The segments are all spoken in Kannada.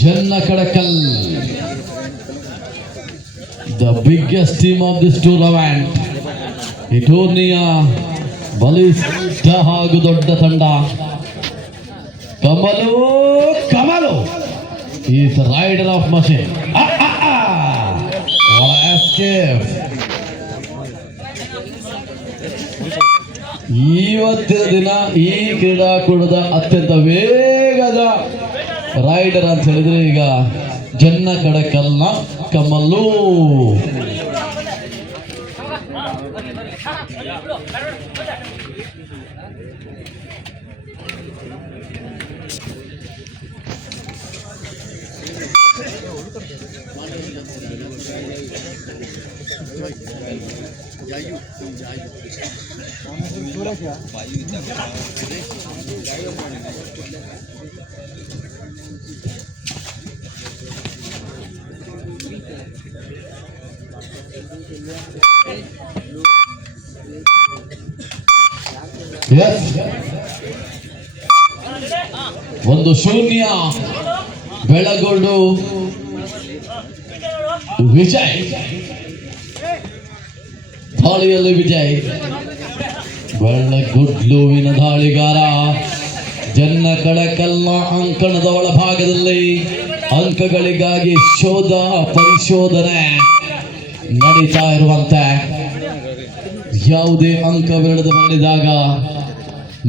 Janna ಕಡಕಲ್. The biggest team of this tournament ಈ ಟೂರ್ನಿಯ ಬಲಿಷ್ಠ ಹಾಗೂ ದೊಡ್ಡ ತಂಡ. ಕಮಲು ಕಮಲು. ಈಸ್ ರೈಡರ್ ಆಫ್ ಮಷೀನ್ ಇವತ್ತಿನ ದಿನ ಈ ಕ್ರೀಡಾಕೂಟದ ಅತ್ಯಂತ ವೇಗದ ರೈಡರ್ ಅಂತ ಹೇಳಿದ್ರೆ ಈಗ ಜನ್ನ ಕಡಕಲ್ನ ಕಮಲು ಎಸ್ ಒಂದು ಶೂನ್ಯ ಬೆಳಗೊಂಡು ವಿಜಯ್. ದಾಳಿಯಲ್ಲಿ ವಿಜಯ್. ಬೆಳ್ಳಗುಡ್ಲುವಿನ ದಾಳಿಗಾರ. ಜನ್ನ ಕಳಕಲ್ಲ ಅಂಕಣದ ಒಳಭಾಗದಲ್ಲಿ ಅಂಕಗಳಿಗಾಗಿ ಶೋಧ ಪರಿಶೋಧನೆ ನಡೀತಾ ಇರುವಂತೆ. ಯಾವುದೇ ಅಂಕ ಬೆಳೆದು ಬಂದಿದಾಗ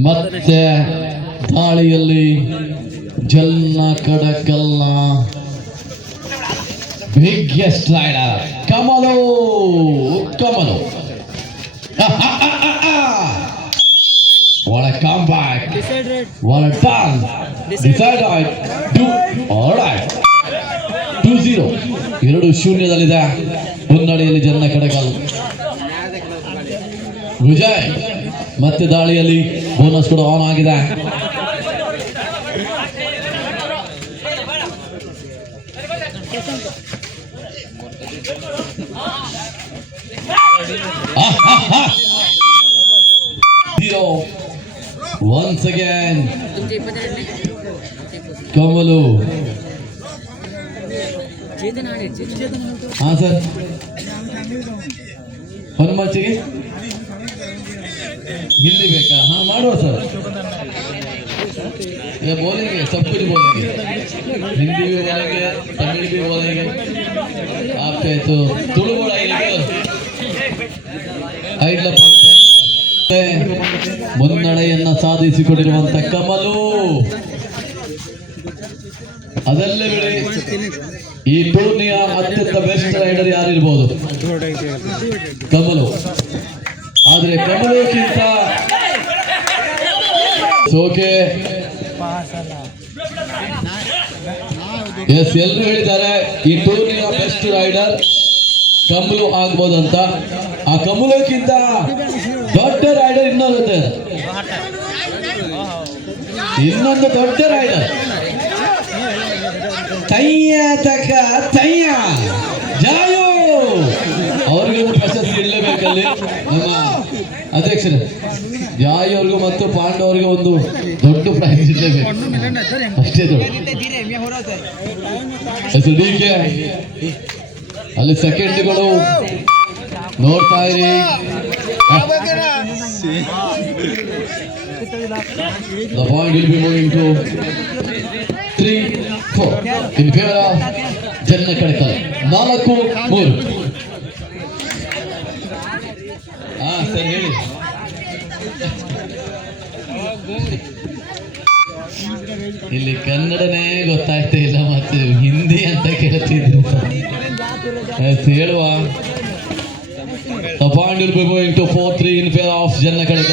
ಮತ್ತೆ ದಾಳಿಯಲ್ಲಿ ಜನ್ನ ಕಡಕಲ್ಲ. Biggest raider ಕಮಲು ಕಮಲು. What a comeback! What a turn! Decide right. Do all right. Two zero ಎರಡು ಶೂನ್ಯದಲ್ಲಿದೆ ಮುನ್ನಡೆಯಲ್ಲಿ ಜನ್ನ ಕಡೆಗಾಲು ವಿಜಯ್ ಮತ್ತೆ ದಾಳಿಯಲ್ಲಿ ಬೋನಸ್ ಕೂಡ ಆನ್ ಆಗಿದೆ ಕಮಲು. ಹಾ, ಸರ್. ಹನುಮಾಚಿಗೆ ಹಿಂದಿ ಬೇಕಾ? ಹಾ, ಮಾಡುವ, ಸರ್. ಬೋಲಿಗೆ ಸಪ್ಪಿಲ್ ಬೋಲಿಗೆ ಹಿಂದಿ ಬೋಲಿಗೆ ತಮಿಳು ಬಿ ಬೋಲಿಗೆ ಆಪ್ತಾಯ್ತು ತುಳು ಕೂಡ ಐದ್ಲಪ್ಪ ಮುನ್ನಡೆಯನ್ನ ಸಾಧಿಸಿಕೊಂಡಿರುವಂತ ಕಮಲು. ಅದಲ್ಲೇ ಬಿಡಿ ಈ ಟೂರ್ನಿಯ ಅತ್ಯಂತ ಬೆಸ್ಟ್ ರೈಡರ್ ಯಾರಿರ್ಬೋದು? ಕಮಲು. ಆದ್ರೆ ಕಮಲಕ್ಕಿಂತ ಸೋಕೆ. ಎಸ್ ಎಲ್ಲರೂ ಹೇಳಿದ್ದಾರೆ, ಈ ಟೂರ್ನಿಯ ಬೆಸ್ಟ್ ರೈಡರ್ ಕಮಲು ಆಗ್ಬೋದಂತ. ಆ ಕಮಲಕ್ಕಿಂತ ದೊಡ್ಡ ರೈಡರ್ ಇನ್ನೊಂದು ಇನ್ನೊಂದು ದೊಡ್ಡ ರೈಡರ್ ತಯ್ಯ ತಕ ತಯ್ಯ ಜಾಯೋ. ಅವ್ರಿಗೆ ಪ್ರಶಸ್ತಿ ಇಡಲೇಬೇಕಲ್ಲಿ ನಮ್ಮ ಅಧ್ಯಕ್ಷರು. ಜಾಯಿ ಅವ್ರಿಗೂ ಮತ್ತು ಪಾಂಡವರಿಗೆ ಒಂದು ದೊಡ್ಡ ಪ್ರೈಸ್ ಇಡಲೇಬೇಕು ಅಷ್ಟೇ ದೊಡ್ಡ. ಹೆಸರು ಡಿ ಕೆ. ಅಲ್ಲಿ ಸೆಕೆಂಡ್ಗಳು ನೋಡ್ತಾ ಇರಿ. The point will be moving to three four in favour of Janna ಕಡಿತದೆ ನಾಲ್ಕು, ಮೂರು. ಹಾ, ಸರ್, ಹೇಳಿ. ಇಲ್ಲಿ ಕನ್ನಡನೇ ಗೊತ್ತಾಗ್ತಾ ಇಲ್ಲ ಮತ್ತೆ ಹಿಂದಿ ಅಂತ ಕೇಳ್ತಿದ್ರು ಹೇಳುವ. ಅಪಾಯಿಂಟ್ ಇರ್ಬೇಕು into four three in favour of Janna ಕಡಿತ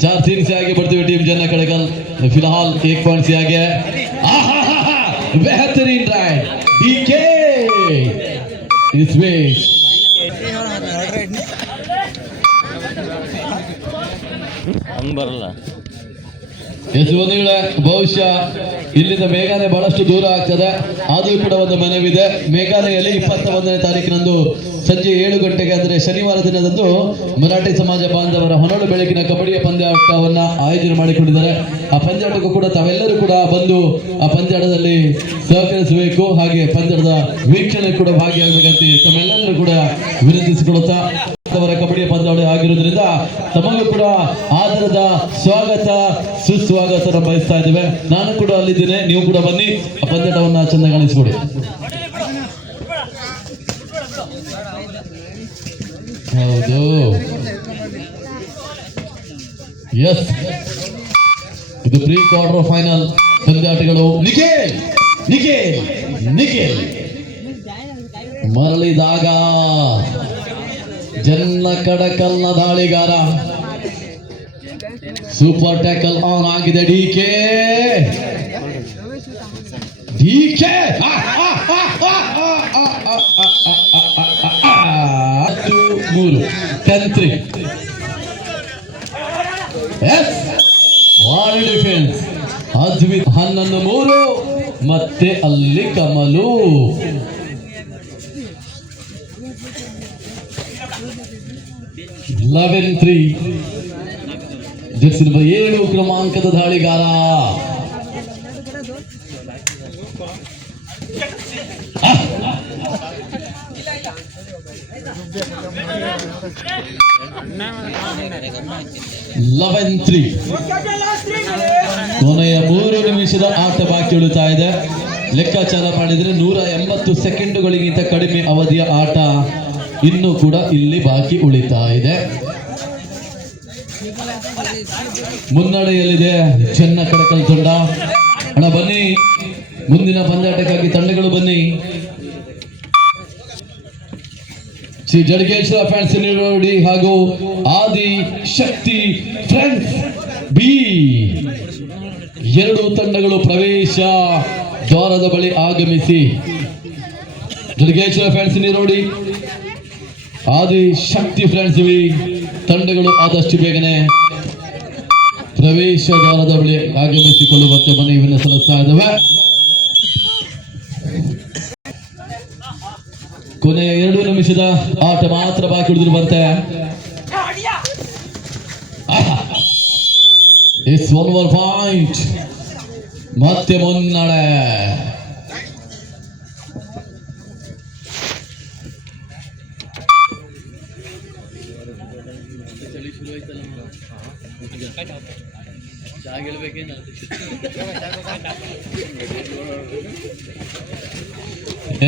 चार तीन से आगे बढ़ती हुई टीम जन्ना कड़कल। फ़िलहाल एक पॉइंट से आगे है। बेहतरीन राइड डीके इसमें ವೇಳೆ ಬಹುಶಃ ಇಲ್ಲಿಂದ ಮೇಘಾಲಯ ಬಹಳಷ್ಟು ದೂರ ಆಗ್ತದೆ. ಆದರೂ ಕೂಡ ಒಂದು ಮನವಿದೆ. ಮೇಘಾಲಯಲ್ಲಿ ಇಪ್ಪತ್ತ ಒಂದನೇ ತಾರೀಕಿನಂದು ಸಂಜೆ ಏಳು ಗಂಟೆಗೆ ಅಂದರೆ ಶನಿವಾರ ದಿನದಂದು ಮರಾಠಿ ಸಮಾಜ ಬಾಂಧವರ ಹೊನಲು ಬೆಳಕಿನ ಕಬಡ್ಡಿಯ ಪಂದ್ಯಾಟವನ್ನ ಆಯೋಜನೆ ಮಾಡಿಕೊಂಡಿದ್ದಾರೆ. ಆ ಪಂದ್ಯಾಟಕ್ಕೂ ಕೂಡ ತಾವೆಲ್ಲರೂ ಕೂಡ ಬಂದು ಆ ಪಂದ್ಯಾಟದಲ್ಲಿ ಸಹಕರಿಸಬೇಕು. ಹಾಗೆ ಪಂದ್ಯಾಟದ ವೀಕ್ಷಣೆ ಕೂಡ ಭಾಗಿಯಾಗಬೇಕಂತ ತಮ್ಮೆಲ್ಲರೂ ಕೂಡ ವಿನಂತಿಸಿಕೊಳ್ಳುತ್ತಾ ಅವರ ಕಬಡ್ಡಿ ಪಂದ್ಯಾವಳಿ ಆಗಿರುವುದರಿಂದ ತಮಗೂ ಕೂಡ ಆದರದ ಸ್ವಾಗತ, ಸುಸ್ವಾಗತ ಬಯಸ್ತಾ ಇದ್ದೇವೆ. ನಾನು ಕೂಡ ಅಲ್ಲಿದ್ದೇನೆ. ನೀವು ಕೂಡ ಬನ್ನಿ. ಪಂದ್ಯಾಟವನ್ನ ಚೆನ್ನಾಗಿ ಕಾಣಿಸ್ಕೊಡಿ ಹೌದು. ಎಸ್ ಇದು ಪ್ರೀ ಕ್ವಾರ್ಟರ್ ಫೈನಲ್ ಪಂದ್ಯಾಟಗಳು. ಮರಳಿದಾಗ ಜನ್ನ ಕಡಕಲ್ನ ದಾಳಿಗಾರ ಸೂಪರ್ ಟ್ಯಾಕಲ್ ಆನ್ ಆಗಿದೆ ಡಿ ಕೆ ಡಿ ಕೆ ಮೂರು ಟೆನ್ ತ್ರೀ ಎಸ್ ವಾರ್ ಡಿಫೆನ್ಸ್ ಅದ್ವಿತ್ ಹನ್ನೊಂದು ಮೂರು ಮತ್ತೆ ಅಲ್ಲಿ ಕಮಲು ಲೆವೆನ್ ತ್ರೀ ಜಿರುವ ಏಳು ಕ್ರಮಾಂಕದ ದಾಳಿಗಾರ ಲೆವೆನ್ ತ್ರೀ ಕೊನೆಯ ಮೂರು ನಿಮಿಷದ ಆಟ ಬಾಕಿ ಉಳಿತಾ ಇದೆ. ಲೆಕ್ಕಾಚಾರ ಮಾಡಿದ್ರೆ ನೂರ ಎಂಬತ್ತು ಸೆಕೆಂಡುಗಳಿಗಿಂತ ಕಡಿಮೆ ಅವಧಿಯ ಆಟ. ಇನ್ನೂ ಕೂಡ ಇಲ್ಲಿ ಬಾಕಿ ಉಳಿತಾ ಇದೆ. ಮುನ್ನಡೆಯಲ್ಲಿದೆ ಚೆನ್ನ ಕಡಕಲ್ ತಂಡ ಅಣ್ಣ ಬನ್ನಿ. ಮುಂದಿನ ಪಂದ್ಯಾಟಕ್ಕಾಗಿ ತಂಡಗಳು ಬನ್ನಿ. ಶ್ರೀ ಜಡಗೇಶ್ವರ ಫ್ಯಾನ್ಸ್ ನೋಡಿ ಹಾಗೂ ಆದಿ ಶಕ್ತಿ ಫ್ರೆಂಡ್ಸ್ ಬಿ ಎರಡು ತಂಡಗಳು ಪ್ರವೇಶ ದ್ವಾರದ ಬಳಿ ಆಗಮಿಸಿ. ಜಡಗೇಶ್ವರ ಫ್ಯಾನ್ಸ್ ನೋಡಿ. ಆದಿ ಶಕ್ತಿ ಫ್ರೆಂಡ್ಸ್ ತಂಡಗಳು ಆದಷ್ಟು ಬೇಗನೆ ಪ್ರವೇಶ ದ್ವಾರದ ಬಳಿ ಆಗಮಿಸಿಕೊಳ್ಳುವಂತೆ ಮನವಿಯನ್ನು ಸಲ್ಲಿಸ್ತಾ ಇದ್ದಾವೆ. ಕೊನೆಯ ಎರಡು ನಿಮಿಷದ ಆಟ ಮಾತ್ರ ಬಾಕಿ ಉಳಿದಿರುವಂತೆ. ಇಟ್ಸ್ ಒನ್ ಓವರ್ ಪಾಯಿಂಟ್ ಮತ್ತೆ ಮುನ್ನಡೆ.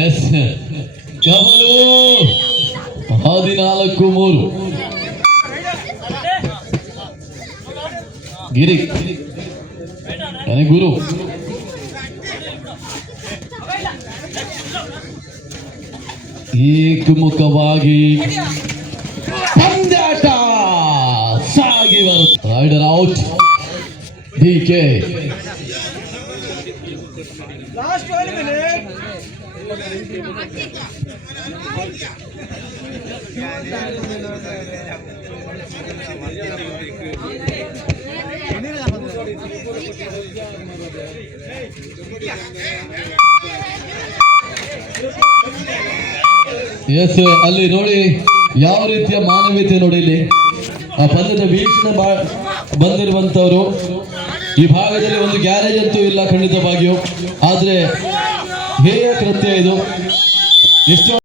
ಎಸ್. ಕಮಲು ಹದಿನಾಲ್ಕು ಮೂರು. ಗಿರಿ. ನನಗೆ ಗುರು. ಏಕಮುಖವಾಗಿ ಪಂದ್ಯಾಟ ಸಾಗಿ raider out D K. Yes ಅಲ್ಲಿ ನೋಡಿ ಯಾವ ರೀತಿಯ ಮಾನವೀಯತೆ ನೋಡಿ ಇಲ್ಲಿ. ಆ ಪಂದ್ಯದ ವೀಕ್ಷಣೆ ಬಂದಿರುವಂತವರು ಈ ಭಾಗದಲ್ಲಿ ಒಂದು ಗ್ಯಾರೇಜ್ ಅಂತೂ ಇಲ್ಲ ಖಂಡಿತವಾಗಿಯೂ ಆದ್ರೆ ಹೇಯ ಕೃತ್ಯ ಇದು. ಎಷ್ಟೋ